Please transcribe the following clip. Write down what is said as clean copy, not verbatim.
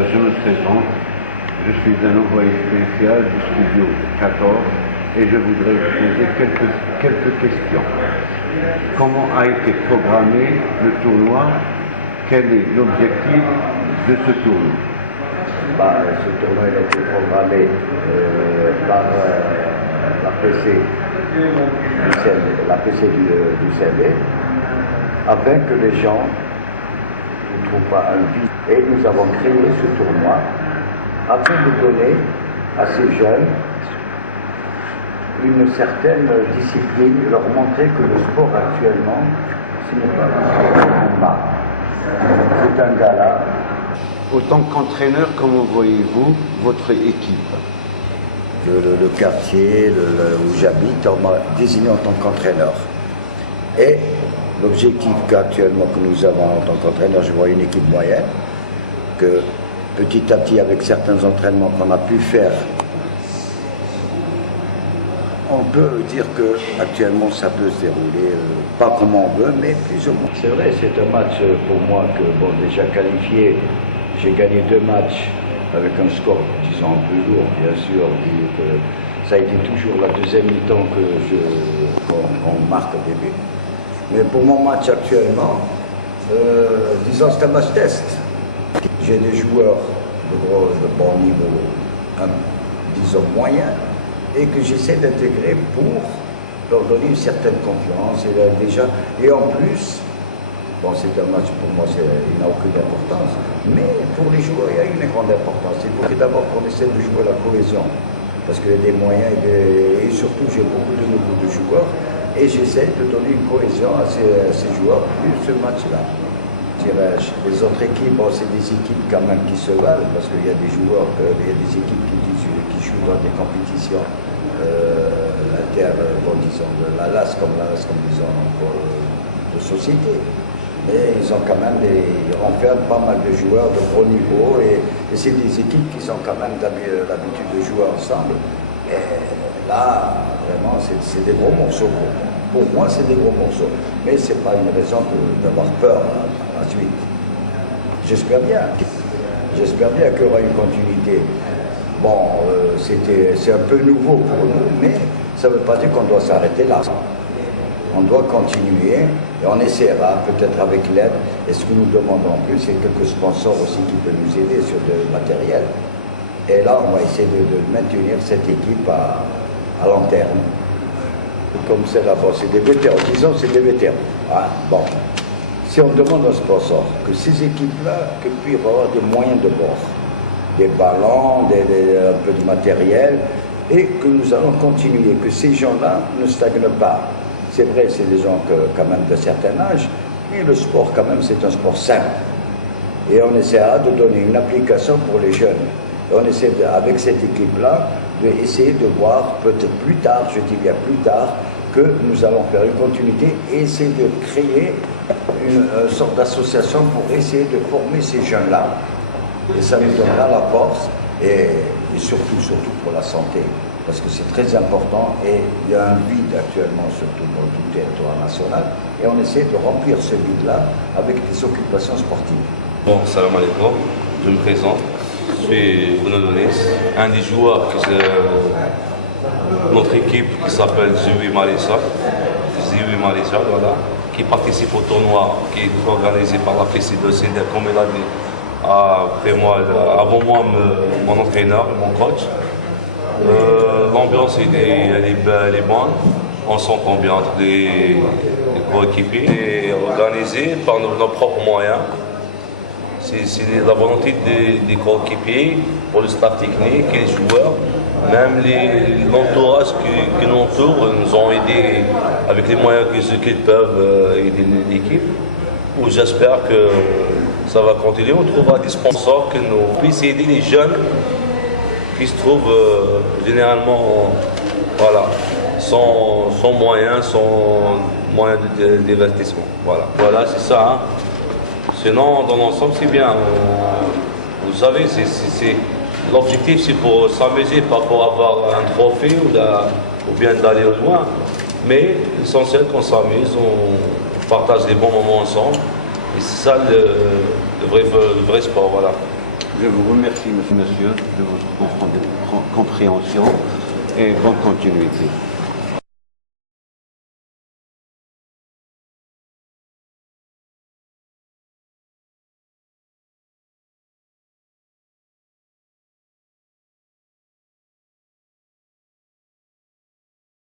Je me présente, je suis un envoyé spécial du studio 14 et je voudrais vous poser quelques questions. Comment a été programmé le tournoi? Quel est l'objectif de ce tournoi? Ce tournoi a été programmé par la PC du CND afin que les gens ne trouvent pas un vide. Et nous avons créé ce tournoi afin de donner à ces jeunes une certaine discipline, de leur montrer que le sport actuellement, ce n'est pas un combat. C'est un gala. Autant qu'entraîneur, comment voyez-vous votre équipe? Le quartier où j'habite, on m'a désigné en tant qu'entraîneur. Et l'objectif qu'actuellement que nous avons en tant qu'entraîneur, je vois une équipe moyenne, que petit à petit, avec certains entraînements qu'on a pu faire, on peut dire que actuellement ça peut se dérouler pas comme on veut, mais plus ou moins. C'est vrai, c'est un match pour moi que, bon, déjà qualifié, j'ai gagné 2 matchs avec un score, disons, un peu lourd, bien sûr, vu que ça a été toujours la deuxième mi-temps qu'on marque au début. Mais pour mon match actuellement, disons, c'est un match test. J'ai des joueurs de bon niveau, disons, moyen, et que j'essaie d'intégrer pour leur donner une certaine confiance. Et en plus, bon, c'est un match pour moi, il n'a aucune importance, mais pour les joueurs, il y a une grande importance. Il faut d'abord qu'on essaie de jouer la cohésion, parce qu'il y a des moyens, et surtout j'ai beaucoup de nouveaux joueurs, et j'essaie de donner une cohésion à ces joueurs, plus ce match-là. Les autres équipes, bon, c'est des équipes quand même qui se valent, parce qu'il y a des joueurs, il y a des équipes qui jouent dans des compétitions disons, la LAS comme disons, de société. Mais ils ont quand même ils renferment pas mal de joueurs de gros niveau, et c'est des équipes qui ont quand même l'habitude de jouer ensemble. Et là, vraiment, c'est des gros morceaux pour moi. Pour moi, c'est des gros morceaux. Mais ce n'est pas une raison d'avoir peur à la suite. J'espère bien. J'espère bien qu'il y aura une continuité. Bon, c'est un peu nouveau pour nous, mais ça ne veut pas dire qu'on doit s'arrêter là. On doit continuer et on essaiera peut-être avec l'aide. Et ce que nous demandons en plus, c'est quelques sponsors aussi qui peuvent nous aider sur le matériel. Et là, on va essayer de maintenir cette équipe à long terme. Comme c'est là-bas, c'est des vétérans. Disons, c'est des vétérans. Ah, bon. Si on demande aux sponsors que ces équipes-là puissent avoir des moyens de bord, des ballons, un peu de matériel, et que nous allons continuer, que ces gens-là ne stagnent pas. C'est vrai, c'est des gens quand même de certain âge, mais le sport quand même c'est un sport simple. Et on essaiera de donner une application pour les jeunes. Et on essaie avec cette équipe-là d'essayer de voir peut-être plus tard, je dis bien plus tard, que nous allons faire une continuité et essayer de créer une sorte d'association pour essayer de former ces jeunes-là. Et ça nous donnera la force et surtout pour la santé. Parce que c'est très important et il y a un vide actuellement, surtout dans tout le territoire national, et on essaie de remplir ce vide-là avec des occupations sportives. Bon, salam alaikum, je me présente, je suis Bruno Donis, un des joueurs notre équipe qui s'appelle Zui Marissa, voilà, qui participe au tournoi qui est organisé par la PC de Sender, comme il a dit avant moi, mon entraîneur, mon coach. L'ambiance elle est bonne, on s'entend bien entre les coéquipiers et organisé par nos propres moyens. C'est la volonté des coéquipiers pour le staff technique et les joueurs, même l'entourage qui nous entoure nous ont aidés avec les moyens qu'ils peuvent aider l'équipe. J'espère que ça va continuer, on trouvera des sponsors qui nous puissent aider les jeunes qui se trouvent généralement sans moyens d'investissement. Voilà, c'est ça. Hein. Sinon, dans l'ensemble, c'est bien. Vous savez, l'objectif, c'est pour s'amuser, pas pour avoir un trophée ou bien d'aller au loin. Mais l'essentiel, qu'on s'amuse, on partage des bons moments ensemble. Et c'est ça le vrai sport, voilà. Je vous remercie, monsieur, de votre compréhension et bonne continuité.